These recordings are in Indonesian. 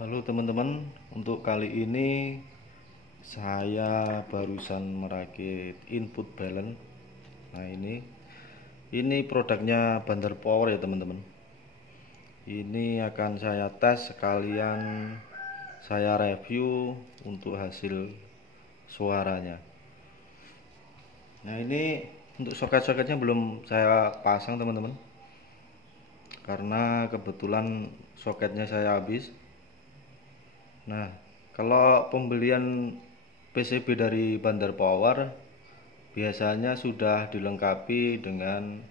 Halo teman-teman, untuk kali ini saya barusan merakit input balance. Nah ini produknya Banter Power ya teman-teman. Ini akan saya tes sekalian saya review untuk hasil suaranya. Nah ini untuk soket-soketnya belum saya pasang teman-teman, karena kebetulan soketnya saya habis. Nah, kalau pembelian PCB dari Banter Power biasanya sudah dilengkapi dengan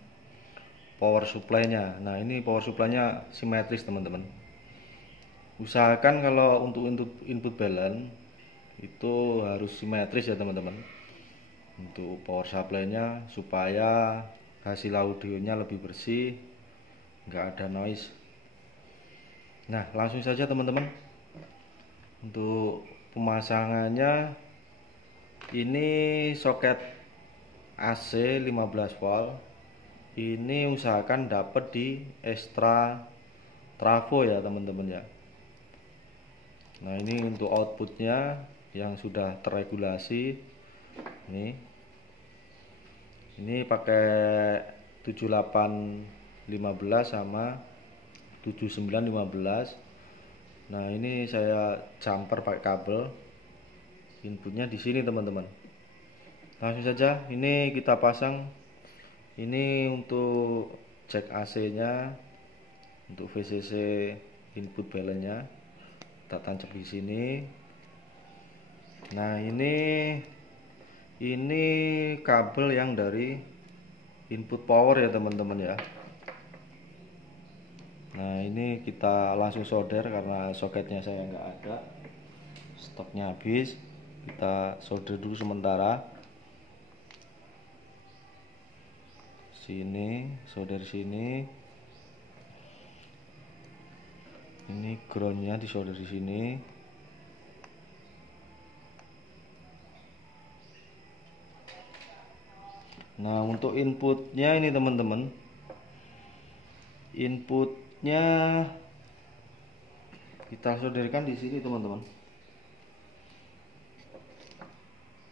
power supply-nya. Nah, ini power supply-nya simetris, teman-teman. Usahakan kalau untuk input balance itu harus simetris ya, teman-teman. Untuk power supply-nya supaya hasil audionya lebih bersih, nggak ada noise. Nah, langsung saja teman-teman. Untuk pemasangannya, ini soket AC 15 volt. Ini usahakan dapat di extra trafo ya teman-teman ya. Nah, ini untuk outputnya yang sudah terregulasi. Ini pakai 7815 sama 7915. Nah, ini saya jumper pakai kabel. Inputnya di sini teman-teman. Langsung saja ini kita pasang. Ini untuk cek AC-nya, untuk VCC input balance-nya kita tancap di sini. Nah, ini kabel yang dari input power ya teman-teman ya. Nah, ini kita langsung solder karena soketnya saya nggak ada, stoknya habis. Kita solder dulu sementara. Sini, solder sini. Ini groundnya disolder di sini. Nah, untuk inputnya ini teman-teman, inputnya kita solderkan di sini teman-teman.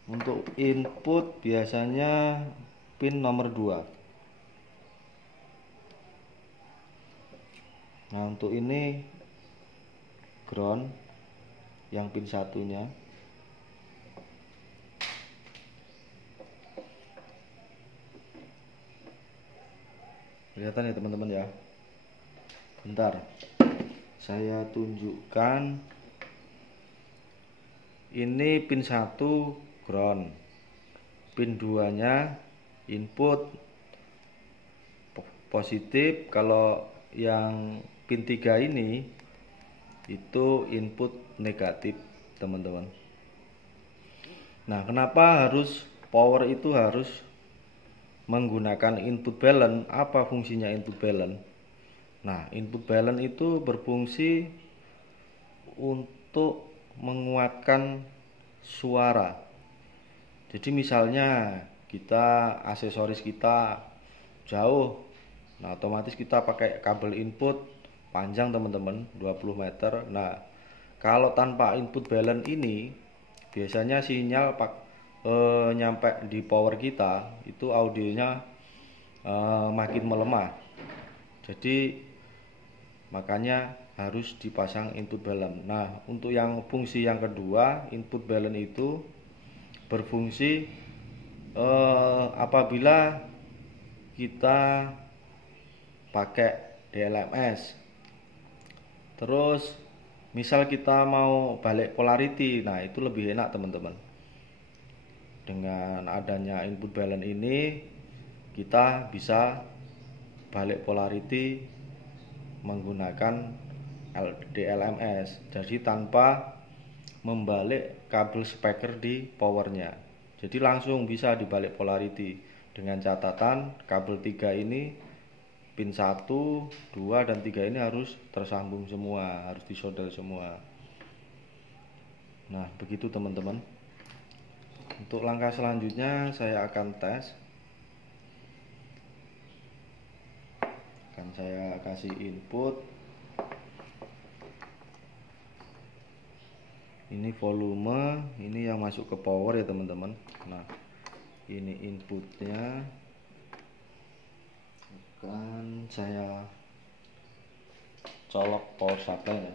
Untuk input biasanya pin nomor 2. Nah, untuk ini ground yang pin satunya. Kelihatan ya teman-teman ya. Bentar, saya tunjukkan. Ini pin 1 ground, pin 2 nya input positif. Kalau yang pin 3 ini itu input negatif teman-teman. Nah, kenapa harus power itu harus menggunakan input balance? Apa fungsinya input balance? Nah, input balance itu berfungsi untuk menguatkan suara. Jadi misalnya kita aksesoris kita jauh, nah otomatis kita pakai kabel input panjang teman-teman, 20 meter. Nah, kalau tanpa input balance ini biasanya sinyal nyampe di power kita itu audionya makin melemah. Jadi makanya harus dipasang input balance. Nah, untuk yang fungsi yang kedua, input balance itu berfungsi apabila kita pakai DLMS. Terus misal kita mau balik polarity, nah itu lebih enak teman-teman. Dengan adanya input balance ini kita bisa balik polarity menggunakan DLMS. Jadi tanpa membalik kabel speaker di powernya. Jadi langsung bisa dibalik polarity. Dengan catatan kabel 3 ini, pin 1, 2, dan 3 ini harus tersambung semua, harus disolder semua. Nah, begitu teman-teman. Untuk langkah selanjutnya saya akan tes. Akan saya kasih input. Ini volume, ini yang masuk ke power ya teman-teman. Nah, ini inputnya akan saya colok power supply ya.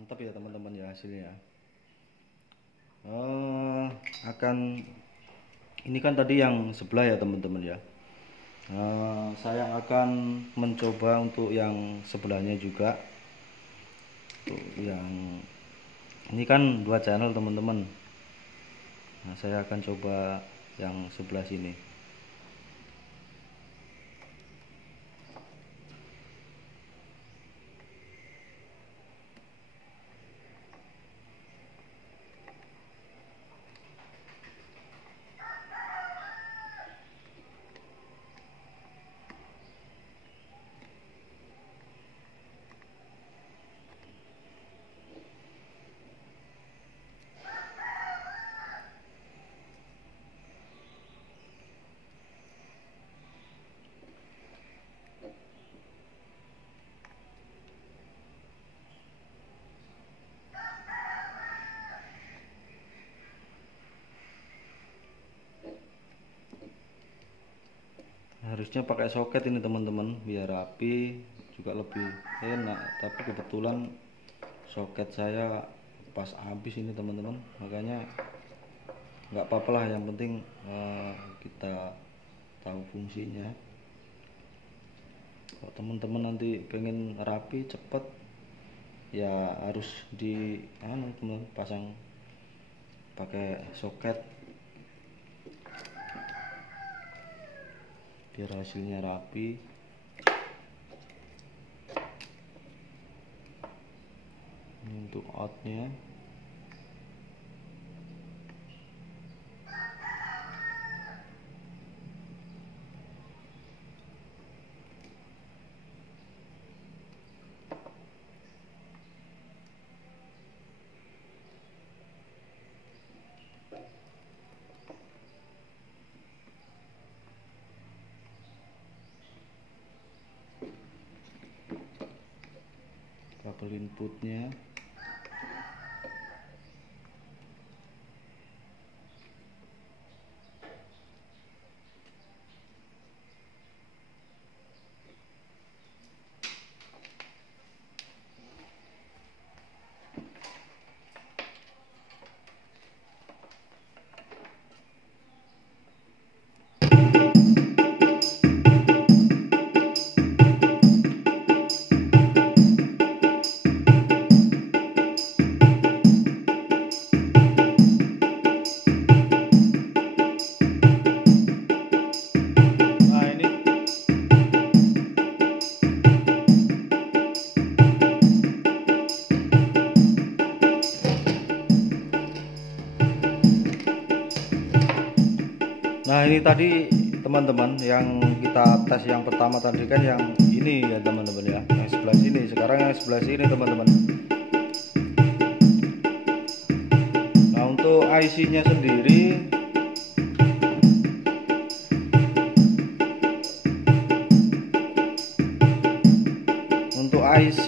Mantap ya teman-teman ya hasilnya. Akan ini kan tadi yang sebelah ya teman-teman ya. Saya akan mencoba untuk yang sebelahnya juga. Tuh, yang ini kan 2 channel teman-teman. Nah, saya akan coba yang sebelah sini. Harusnya pakai soket ini teman-teman biar rapi juga lebih enak, tapi kebetulan soket saya pas habis ini teman-teman, makanya nggak apa-apa lah, yang penting kita tahu fungsinya. Kalau teman-teman nanti pengen rapi cepet ya harus di teman pasang pakai soket biar hasilnya rapi. Ini untuk outnya. Kabel inputnya. Nah ini tadi teman-teman yang kita tes yang pertama tadi kan yang ini ya teman-teman ya, yang sebelah sini. Sekarang yang sebelah sini teman-teman. Nah untuk IC-nya sendiri untuk IC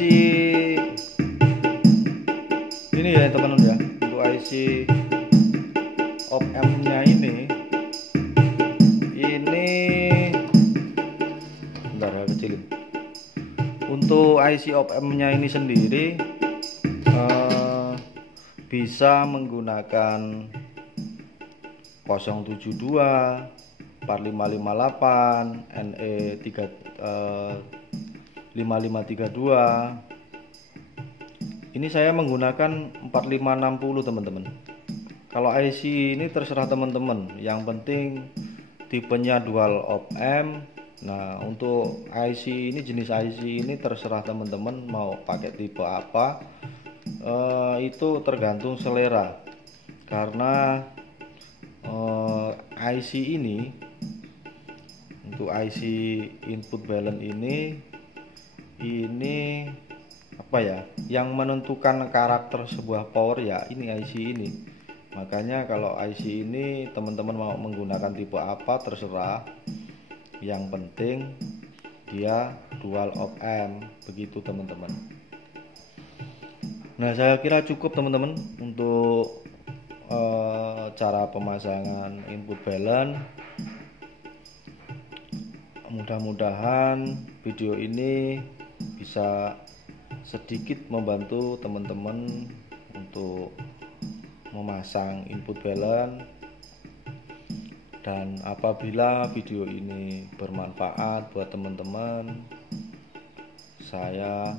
ini ya teman-teman ya, untuk IC op amp nya ini bentar ya, kecilin. Untuk IC op amp nya ini sendiri bisa menggunakan 072, 4558, NE 5532. Ini saya menggunakan 4560 teman-teman. Kalau IC ini terserah teman-teman, yang penting tipenya dual op amp. Nah, untuk IC ini, jenis IC ini terserah teman-teman mau pakai tipe apa. Itu tergantung selera, karena IC ini, untuk IC input balance ini apa ya, yang menentukan karakter sebuah power ya ini IC ini. Makanya kalau IC ini teman-teman mau menggunakan tipe apa terserah, yang penting dia dual op amp, begitu teman-teman. Nah, saya kira cukup teman-teman untuk cara pemasangan input balance. Mudah-mudahan video ini bisa sedikit membantu teman-teman untuk memasang input balance. Dan apabila video ini bermanfaat buat teman-teman, saya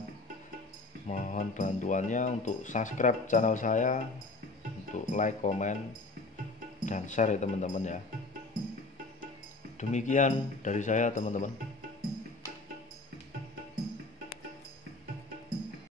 mohon bantuannya untuk subscribe channel saya, untuk like, komen, dan share ya teman-teman ya. Demikian dari saya teman-teman.